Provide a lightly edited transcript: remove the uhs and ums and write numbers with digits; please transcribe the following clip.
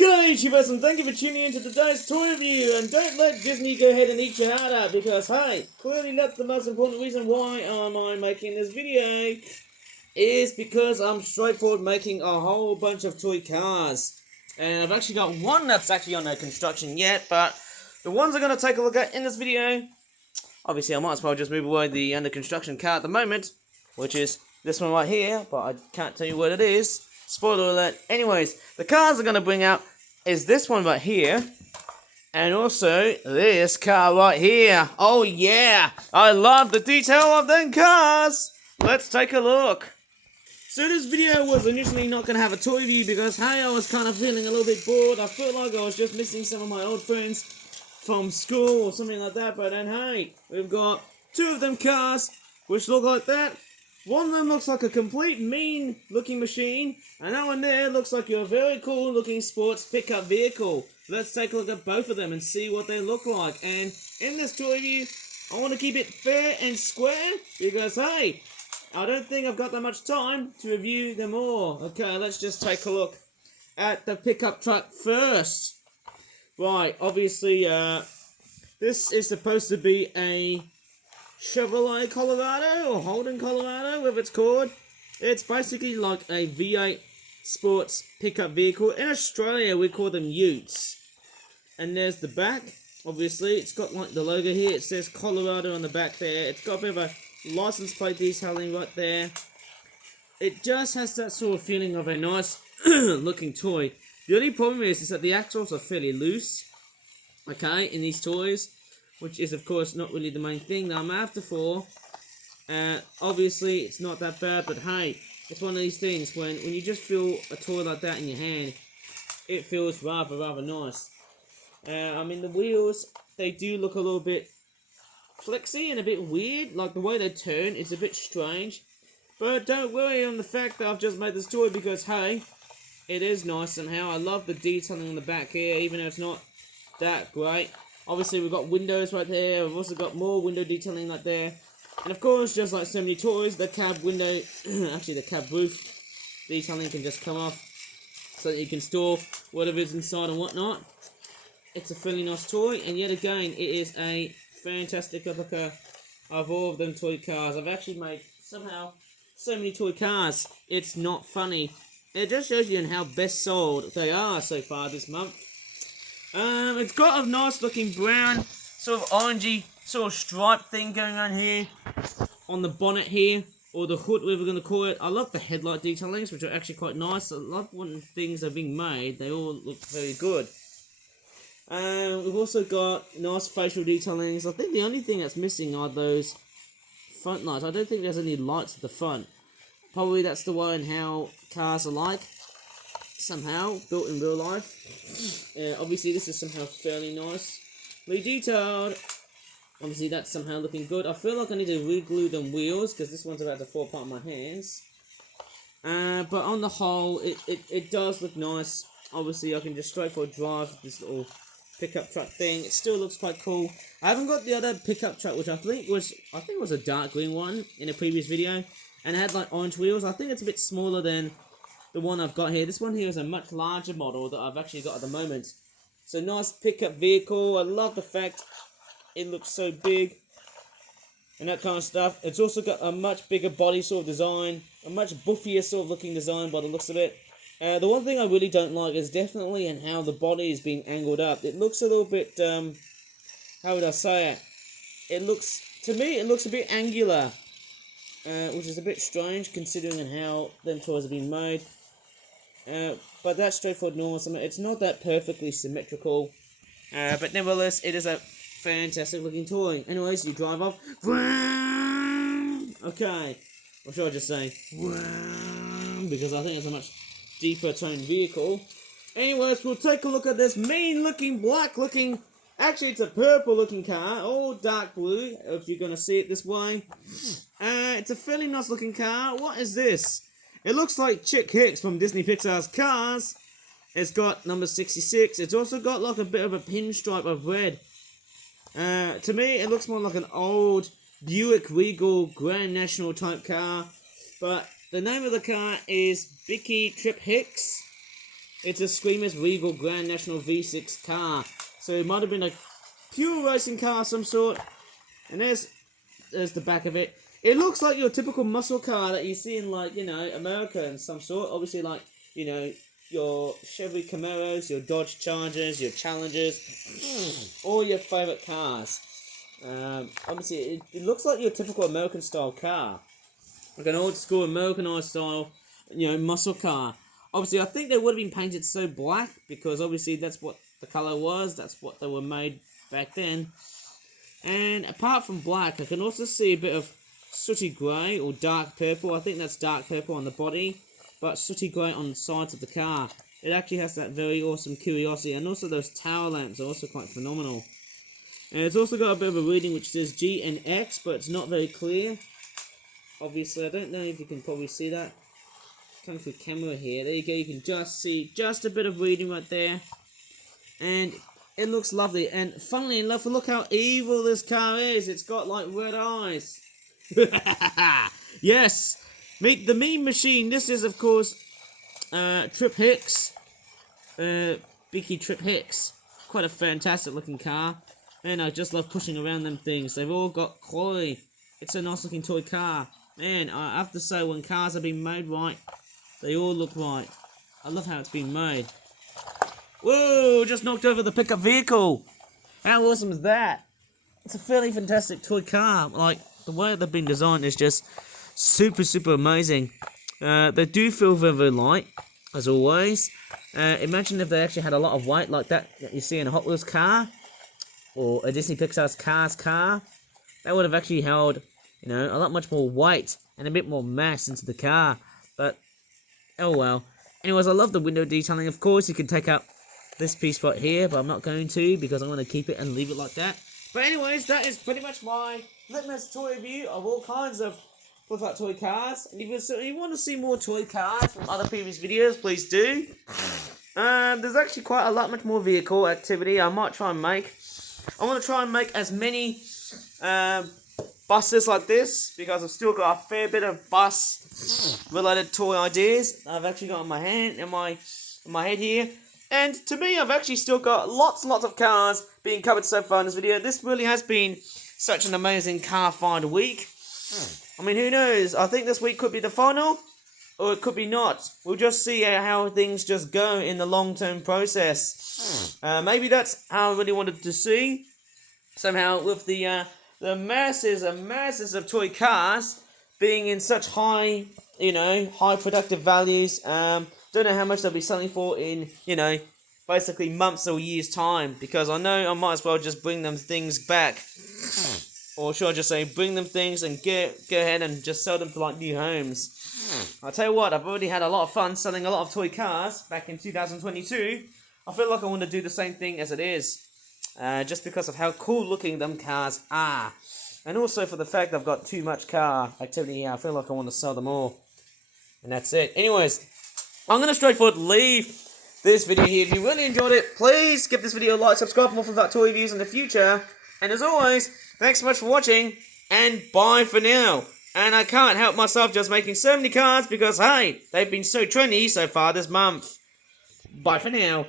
G'day YouTubers, and thank you for tuning in to today's toy review. And don't let Disney go ahead and eat your heart out, because hey, clearly that's the most important reason why I'm making this video, is because I'm straightforward making a whole bunch of toy cars. And I've actually got one that's actually under construction yet, but the ones I'm going to take a look at in this video, obviously I might as well just move away the under construction car at the moment, which is this one right here, but I can't tell you what it is. Spoiler alert. Anyways, the cars I'm going to bring out is this one right here, and also this car right here. Oh yeah, I love the detail of them cars. Let's take a look. So this video was initially not going to have a toy review because, hey, I was kind of feeling a little bit bored. I felt like I was just missing some of my old friends from school or something like that, but then hey, we've got two of them cars which look like that. One of them looks like a complete mean looking machine, and that one there looks like a very cool looking sports pickup vehicle. Let's take a look at both of them and see what they look like. And in this toy review, I want to keep it fair and square because hey, I don't think I've got that much time to review them all. Okay, let's just take a look at the pickup truck first. Right, obviously this is supposed to be a Chevrolet Colorado or Holden Colorado, whatever it's called. It's basically like a V8 sports pickup vehicle. In Australia, we call them utes. And there's the back. Obviously, it's got like the logo here. It says Colorado on the back there. It's got a bit of a license plate detailing right there. It just has that sort of feeling of a nice looking toy. The only problem is that the axles are fairly loose, okay, in these toys, which is of course not really the main thing that I'm after for. Obviously it's not that bad, but hey, it's one of these things when you just feel a toy like that in your hand, it feels rather nice. I mean, the wheels, they do look a little bit flexy and a bit weird, like the way they turn is a bit strange. But don't worry on the fact that I've just made this toy because hey, it is nice somehow. I love the detailing on the back here, even though it's not that great. Obviously, we've got windows right there. We've also got more window detailing right there. And of course, just like so many toys, the cab window, actually the cab roof detailing can just come off so that you can store whatever's inside and whatnot. It's a fairly nice toy, and yet again, it is a fantastic replica of all of them toy cars. I've actually made somehow so many toy cars. It's not funny. It just shows you how best sold they are so far this month. It's got a nice looking brown, sort of orangey, sort of stripe thing going on here, on the bonnet here, or the hood, whatever we're going to call it. I love the headlight detailings, which are actually quite nice. I love when things are being made, they all look very good. We've also got nice facial detailings. I think the only thing that's missing are those front lights. I don't think there's any lights at the front. Probably that's the way and how cars are like. Somehow built in real life. Obviously this is somehow fairly nicely detailed. Obviously that's somehow looking good. I feel like I need to re-glue them wheels because this one's about to fall apart in my hands. But on the whole, it does look nice. Obviously I can just straightforward drive this little pickup truck thing. It still looks quite cool. I haven't got the other pickup truck, which I think was a dark green one in a previous video, and it had like orange wheels. I think it's a bit smaller than the one I've got here. This one here is a much larger model that I've actually got at the moment. So nice pickup vehicle. I love the fact it looks so big and that kind of stuff. It's also got a much bigger body sort of design, a much buffier sort of looking design by the looks of it. The one thing I really don't like is definitely in how the body is being angled up. It looks a little bit, how would I say it? To me, it looks a bit angular, which is a bit strange considering how them toys are being made. But that's straightforward normal. It's not that perfectly symmetrical, but nevertheless, it is a fantastic looking toy. Anyways, you drive off. Okay, or should I just say because I think it's a much deeper toned vehicle. Anyways, we'll take a look at this mean looking, black looking, actually it's a purple looking car, all dark blue, if you're going to see it this way. It's a fairly nice looking car. What is this? It looks like Chick Hicks from Disney Pixar's Cars. It's got number 66. It's also got like a bit of a pinstripe of red. To me, it looks more like an old Buick Regal Grand National type car. But the name of the car is Bicky Trip Hicks. It's a Screamers Regal Grand National V6 car. So it might have been a pure racing car of some sort. And there's the back of it. It looks like your typical muscle car that you see in, like, you know, America and some sort. Obviously, like, you know, your Chevy Camaros, your Dodge Chargers, your Challengers, all your favourite cars. Obviously, it looks like your typical American style car. Like an old school Americanized style, you know, muscle car. Obviously, I think they would have been painted so black because obviously that's what the colour was. That's what they were made back then. And apart from black, I can also see a bit of sooty grey or dark purple. I think that's dark purple on the body, but sooty grey on the sides of the car. It actually has that very awesome curiosity, and also those tower lamps are also quite phenomenal. And it's also got a bit of a reading which says G and X, but it's not very clear. Obviously, I don't know if you can probably see that. Coming through camera here. There you go, you can just see just a bit of reading right there. And it looks lovely. And funnily enough, look how evil this car is. It's got like red eyes. Yes! Meet the Meme Machine. This is, of course, Trip Hicks. Beaky Trip Hicks. Quite a fantastic looking car. And I just love pushing around them things. They've all got quality. It's a nice looking toy car. Man, I have to say, when cars have been made right, they all look right. I love how it's been made. Whoa, just knocked over the pickup vehicle. How awesome is that? It's a fairly fantastic toy car. Like, the way they've been designed is just super, super amazing. They do feel very, very light, as always. Imagine if they actually had a lot of weight like that you see in a Hot Wheels car, or a Disney Pixar's Cars car. That would have actually held, you know, a lot much more weight and a bit more mass into the car. But, oh well. Anyways, I love the window detailing. Of course, you can take out this piece right here, but I'm not going to because I'm going to keep it and leave it like that. But anyways, that is pretty much my litmus toy review of all kinds of flip-out toy cars. And if you want to see more toy cars from other previous videos, please do. There's actually quite a lot much more vehicle activity I might try and make. I want to try and make as many buses like this because I've still got a fair bit of bus related toy ideas I've actually got in my hand, in my head here. And to me, I've actually still got lots and lots of cars being covered so far in this video. This really has been such an amazing car find week. I mean, who knows? I think this week could be the final, or it could be not. We'll just see how things just go in the long-term process. Maybe that's how I really wanted to see. Somehow, with the masses and masses of toy cars being in such high, you know, high productive values. Don't know how much they'll be selling for in, you know, basically months or years time, because I know I might as well just bring them things back. Or should I just say bring them things and go ahead and just sell them to like new homes. I'll tell you what, I've already had a lot of fun selling a lot of toy cars back in 2022. I feel like I want to do the same thing as it is. Just because of how cool looking them cars are. And also for the fact I've got too much car activity here, I feel like I want to sell them all. And that's it. Anyways, I'm going to straightforward leave this video here. If you really enjoyed it, please give this video a like, subscribe for more for that toy reviews in the future. And as always, thanks so much for watching, and bye for now. And I can't help myself just making so many cards because, hey, they've been so trendy so far this month. Bye for now.